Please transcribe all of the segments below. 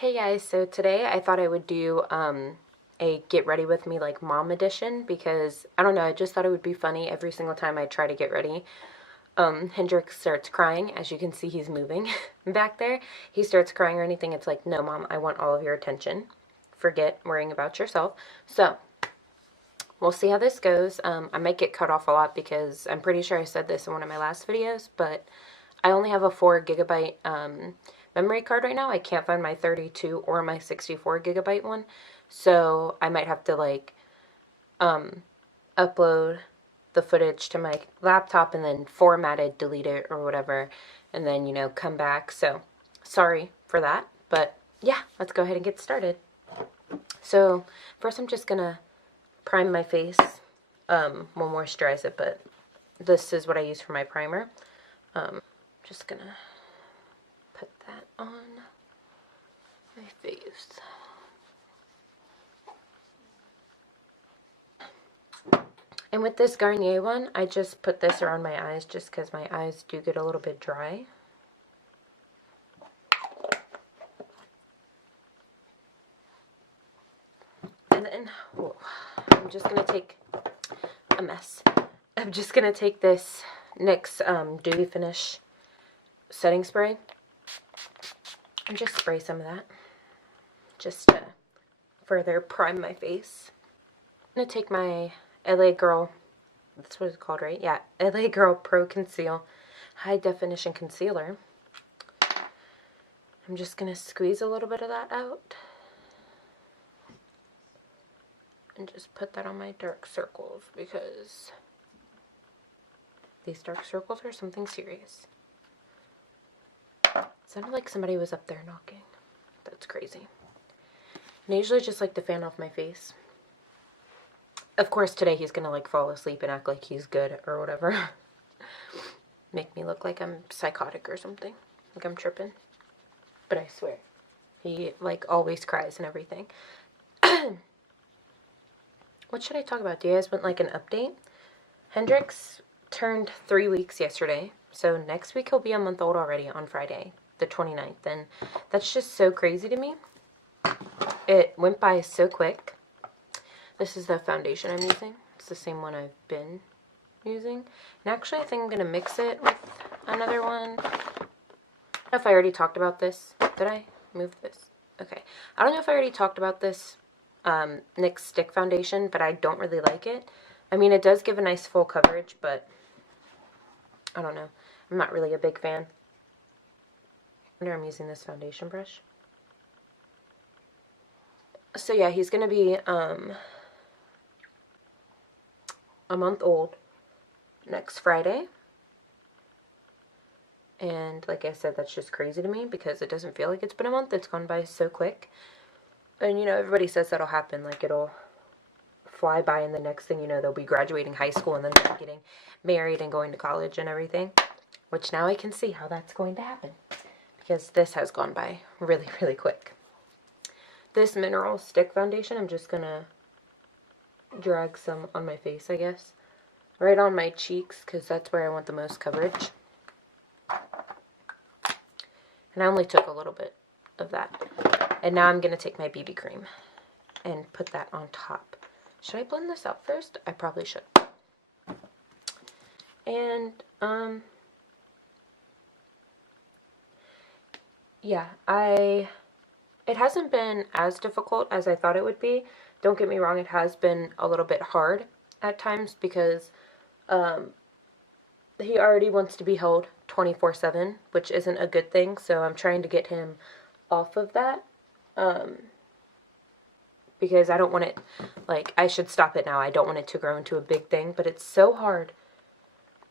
Hey guys, so today I thought I would do a get ready with me like mom edition because I don't know, I just thought it would be funny every single time I try to get ready. Hendrik starts crying. As you can see, he's moving back there. He starts crying or anything. It's like, no, mom, I want all of your attention. Forget worrying about yourself. So, we'll see how this goes. I might get cut off a lot because I'm pretty sure I said this in one of my last videos, but I only have a 4 gigabyte memory card right now. I can't find my 32 or my 64 gigabyte one, so I might have to like upload the footage to my laptop and then format it, delete it or whatever, and then come back. So sorry for that, but yeah, let's go ahead and get started. So first I'm just gonna prime my face. We'll moisturize it, but this is what I use for my primer. Just gonna put that on my face. And with this Garnier one, I just put this around my eyes just because my eyes do get a little bit dry. And then, I'm just going to take a mess. I'm just going to take this NYX Dewy Finish setting spray and just spray some of that just to further prime my face. I'm going to take my LA Girl, that's what it's called, right? Yeah, LA Girl Pro Conceal High Definition Concealer. I'm just going to squeeze a little bit of that out and just put that on my dark circles because these dark circles are something serious. It sounded like somebody was up there knocking. That's crazy. And I usually just like to fan off my face. Of course, today he's gonna like fall asleep and act like he's good or whatever. Make me look like I'm psychotic or something. Like I'm tripping. But I swear, he like always cries and everything. What should I talk about? Do you guys want like an update? Hendrix turned 3 weeks yesterday. So next week he'll be a month old already on Friday, the 29th. And that's just so crazy to me. It went by so quick. This is the foundation I'm using. It's the same one I've been using. And actually I think I'm going to mix it with another one. I don't know if I already talked about this. Did I move this? Okay. I don't know if I already talked about this NYX stick foundation, but I don't really like it. I mean, it does give a nice full coverage, but I don't know. I'm not really a big fan. I wonder I'm using this foundation brush. So yeah, he's going to be a month old next Friday. And like I said, that's just crazy to me because it doesn't feel like it's been a month. It's gone by so quick. And everybody says that'll happen, like it'll fly by and the next thing you know, they'll be graduating high school and then they'll be getting married and going to college and everything. Which now I can see how that's going to happen because this has gone by really, really quick. This mineral stick foundation, I'm just gonna drag some on my face, I guess. Right on my cheeks because that's where I want the most coverage. And I only took a little bit of that. And now I'm going to take my BB cream and put that on top. Should I blend this out first? I probably should. And, yeah, it hasn't been as difficult as I thought it would be. Don't get me wrong, it has been a little bit hard at times because, he already wants to be held 24/7, which isn't a good thing, so I'm trying to get him off of that. Because I don't want it, like, I should stop it now. I don't want it to grow into a big thing, but it's so hard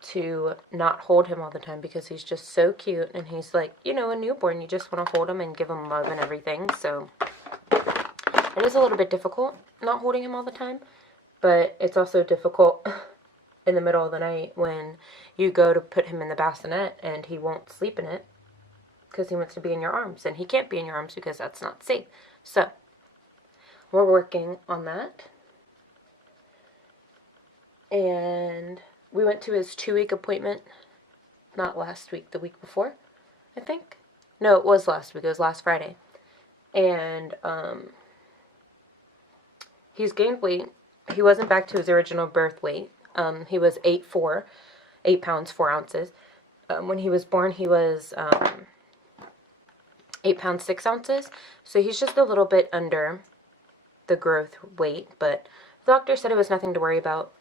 to not hold him all the time because he's just so cute, and he's like, a newborn. You just want to hold him and give him love and everything, so it is a little bit difficult not holding him all the time, but it's also difficult in the middle of the night when you go to put him in the bassinet and he won't sleep in it because he wants to be in your arms, and he can't be in your arms because that's not safe. So we're working on that. And we went to his 2-week appointment, not last week, the week before, I think. No, it was last week. It was last Friday. And he's gained weight. He wasn't back to his original birth weight. He was 8 pounds 4 ounces. When he was born, he was 8 pounds 6 ounces. So he's just a little bit under the growth weight, but the doctor said it was nothing to worry about.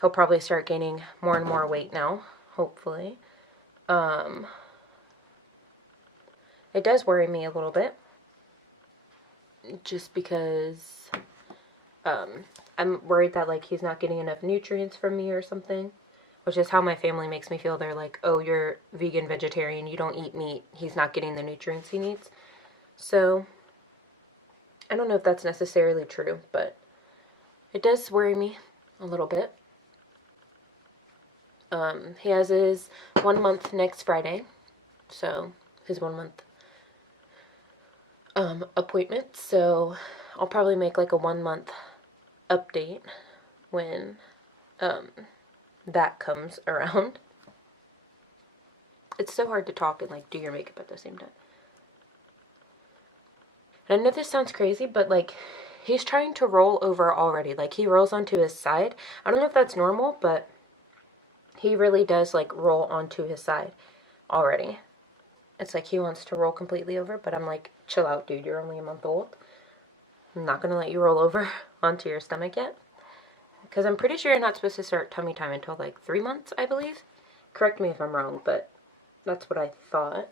He'll probably start gaining more and more weight now, hopefully. It does worry me a little bit, just because I'm worried that, like, he's not getting enough nutrients from me or something, which is how my family makes me feel. They're like, oh, you're vegan, vegetarian, you don't eat meat, he's not getting the nutrients he needs. So I don't know if that's necessarily true, but it does worry me a little bit. He has his 1 month next Friday, so his 1 month appointment. So I'll probably make like a 1 month update when that comes around. It's so hard to talk and like do your makeup at the same time. And I know this sounds crazy, but like, he's trying to roll over already. Like, he rolls onto his side. I don't know if that's normal, but he really does like roll onto his side already. It's like he wants to roll completely over, but I'm like, chill out, dude, you're only a month old. I'm not gonna let you roll over onto your stomach yet, because I'm pretty sure you're not supposed to start tummy time until like 3 months, I believe. Correct me if I'm wrong, but that's what I thought.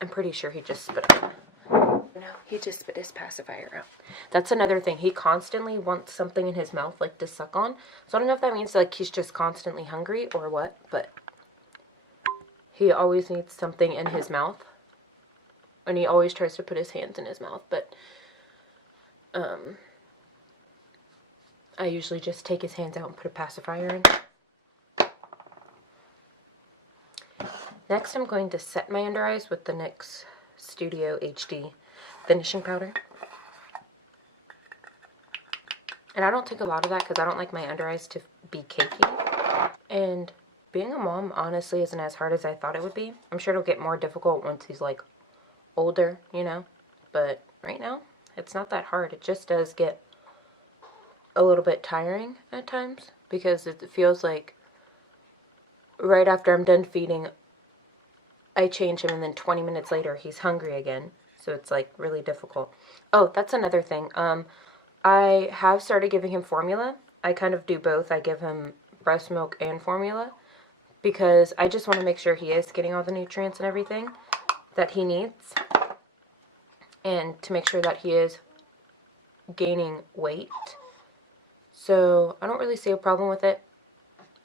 I'm pretty sure he just spit out. No, he just spit his pacifier out. That's another thing. He constantly wants something in his mouth, like, to suck on. So I don't know if that means, like, he's just constantly hungry or what, but he always needs something in his mouth. And he always tries to put his hands in his mouth, but I usually just take his hands out and put a pacifier in. Next, I'm going to set my under eyes with the NYX Studio HD finishing powder. And I don't take a lot of that because I don't like my under eyes to be cakey. And being a mom, honestly, isn't as hard as I thought it would be. I'm sure it'll get more difficult once he's, like, older, you know? But right now, it's not that hard. It just does get a little bit tiring at times, because it feels like right after I'm done feeding, I change him, and then 20 minutes later, he's hungry again. So it's, like, really difficult. Oh, that's another thing. I have started giving him formula. I kind of do both. I give him breast milk and formula, because I just want to make sure he is getting all the nutrients and everything that he needs, and to make sure that he is gaining weight. So I don't really see a problem with it.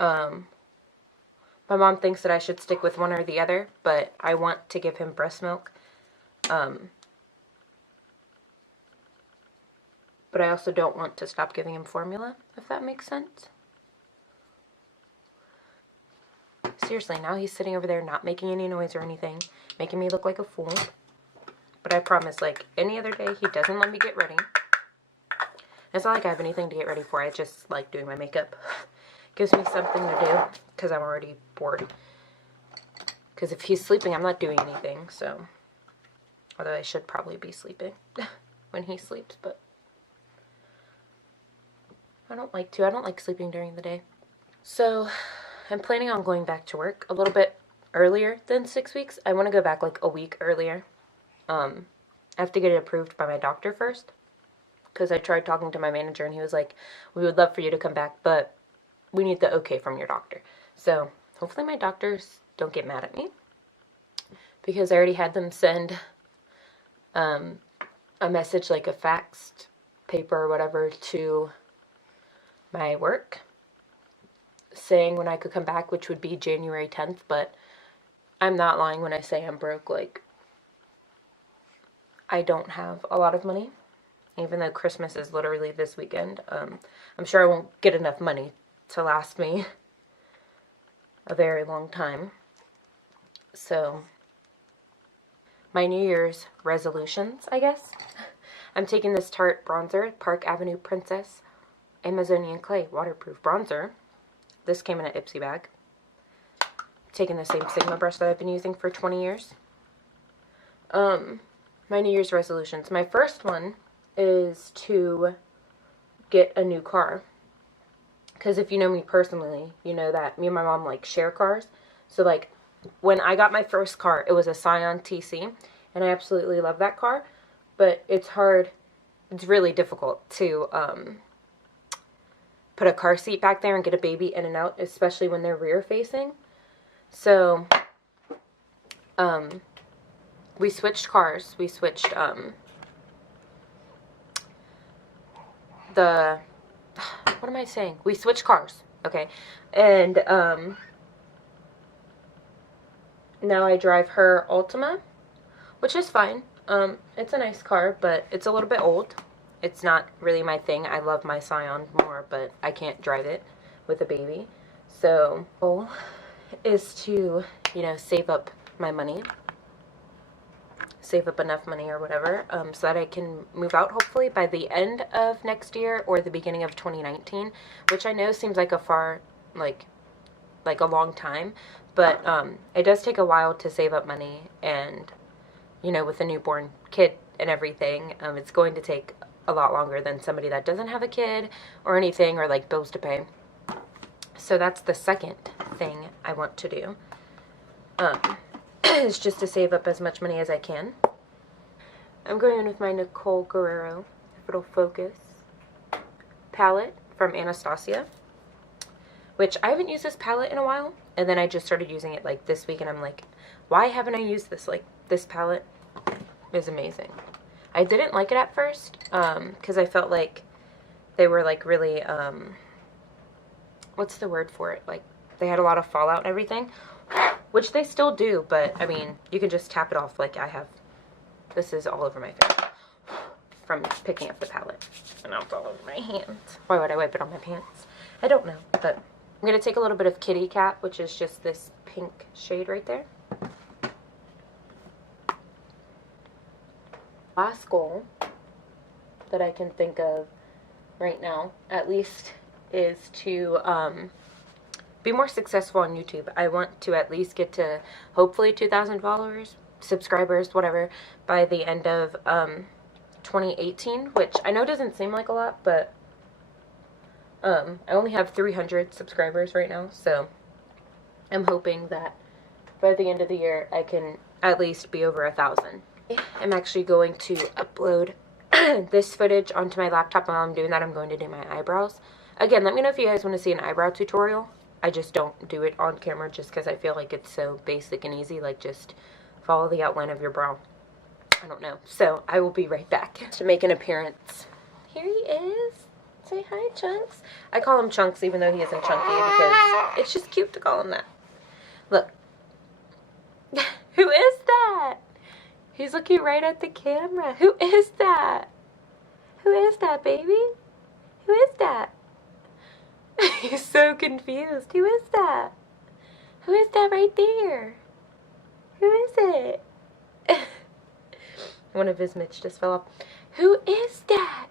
My mom thinks that I should stick with one or the other, but I want to give him breast milk. But I also don't want to stop giving him formula, if that makes sense. Seriously, now he's sitting over there not making any noise or anything, making me look like a fool. But I promise, like, any other day, he doesn't let me get ready. It's not like I have anything to get ready for. I just like doing my makeup. Gives me something to do, because I'm already bored. Because if he's sleeping, I'm not doing anything, so. Although I should probably be sleeping when he sleeps, but I don't like to. I don't like sleeping during the day. So I'm planning on going back to work a little bit earlier than 6 weeks. I want to go back like a week earlier. I have to get it approved by my doctor first, because I tried talking to my manager and he was like, we would love for you to come back, but we need the okay from your doctor. So hopefully my doctors don't get mad at me, because I already had them send a message, like a faxed paper or whatever, to my work saying when I could come back, which would be January 10th, but I'm not lying when I say I'm broke. Like, I don't have a lot of money, even though Christmas is literally this weekend. I'm sure I won't get enough money to last me a very long time. So, my New Year's resolutions, I guess. I'm taking this Tarte bronzer, Park Avenue Princess Amazonian Clay Waterproof Bronzer. This came in an Ipsy bag. taking the same Sigma brush that I've been using for 20 years. My New Year's resolutions. My first one is to get a new car. Because if you know me personally, you know that me and my mom, like, share cars. So, like, when I got my first car, it was a Scion TC. And I absolutely love that car. But it's hard, it's really difficult to put a car seat back there and get a baby in and out, especially when they're rear facing. So, we switched cars. We switched, what am I saying? We switched cars, okay? And, now I drive her Altima, which is fine. It's a nice car, but it's a little bit old. It's not really my thing. I love my Scion more, but I can't drive it with a baby. So, goal is to, you know, save up my money. Save up enough money or whatever, so that I can move out hopefully by the end of next year or the beginning of 2019, which I know seems like a far, like a long time, but it does take a while to save up money, and, you know, with a newborn kid and everything, it's going to take a lot longer than somebody that doesn't have a kid or anything, or like bills to pay. So that's the second thing I want to do, is just to save up as much money as I can. I'm going in with my Nicole Guerrero, if it'll focus, palette from Anastasia, which I haven't used this palette in a while, and then I just started using it like this week, and I'm like, why haven't I used this? Like, this palette is amazing. I didn't like it at first, because I felt like they were like really, what's the word for it? Like, they had a lot of fallout and everything, which they still do, but I mean, you can just tap it off like I have. This is all over my face from picking up the palette, and now it's all over my hands. Why would I wipe it on my pants? I don't know, but I'm going to take a little bit of Kitty Cat, which is just this pink shade right there. Last goal that I can think of right now, at least, is to be more successful on YouTube. I want to at least get to hopefully 2,000 followers, subscribers, whatever, by the end of 2018, which I know doesn't seem like a lot, but I only have 300 subscribers right now, so I'm hoping that by the end of the year I can at least be over 1,000. I'm actually going to upload this footage onto my laptop. While I'm doing that, I'm going to do my eyebrows. Again, let me know if you guys want to see an eyebrow tutorial. I just don't do it on camera just because I feel like it's so basic and easy, like just follow the outline of your brow. I don't know. So I will be right back to make an appearance. Here he is. Say hi, Chunks. I call him Chunks even though he isn't chunky because it's just cute to call him that. Look. Who is that? He's looking right at the camera. Who is that? Who is that, baby? Who is that? He's so confused. Who is that? Who is that right there? Who is it? One of his mitts just fell off. Who is that?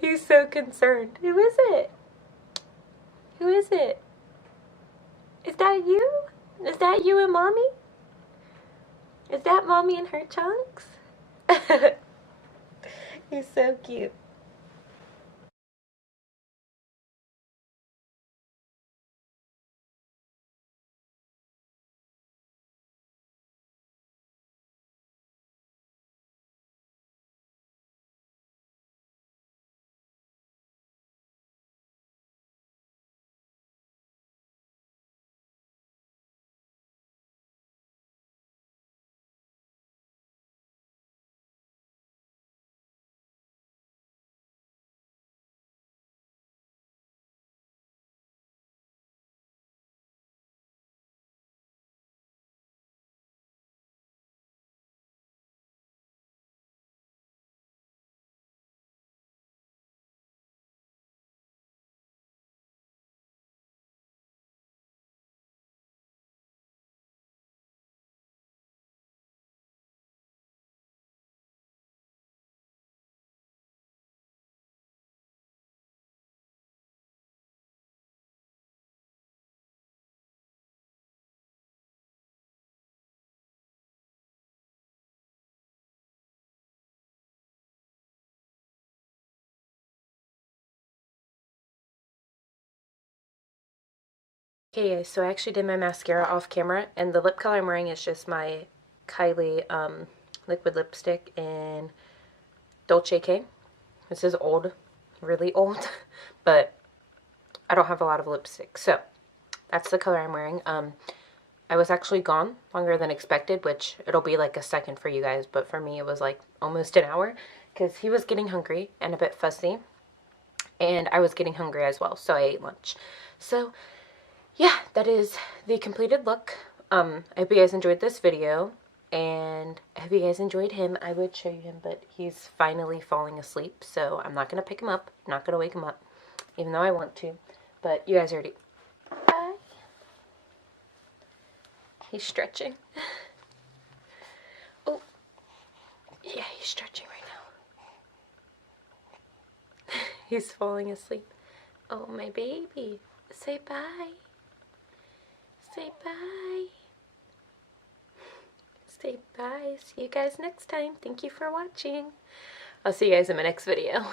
He's so concerned. Who is it? Who is it? Is that you? Is that you and Mommy? Is that Mommy and her Chunks? He's so cute. Okay, guys, so I actually did my mascara off camera, and the lip color I'm wearing is just my Kylie liquid lipstick in Dolce K. This is old, really old, but I don't have a lot of lipstick, so that's the color I'm wearing. I was actually gone longer than expected, which it'll be like a second for you guys, but for me it was like almost an hour because he was getting hungry and a bit fussy, and I was getting hungry as well, so I ate lunch. So yeah, that is the completed look. I hope you guys enjoyed this video, and I hope you guys enjoyed him. I would show you him, but he's finally falling asleep, so I'm not going to pick him up. I'm not going to wake him up, even though I want to. But you guys already... Bye. He's stretching. Oh, yeah, he's stretching right now. He's falling asleep. Oh, my baby. Say bye. Say bye. Say bye. See you guys next time. Thank you for watching. I'll see you guys in my next video.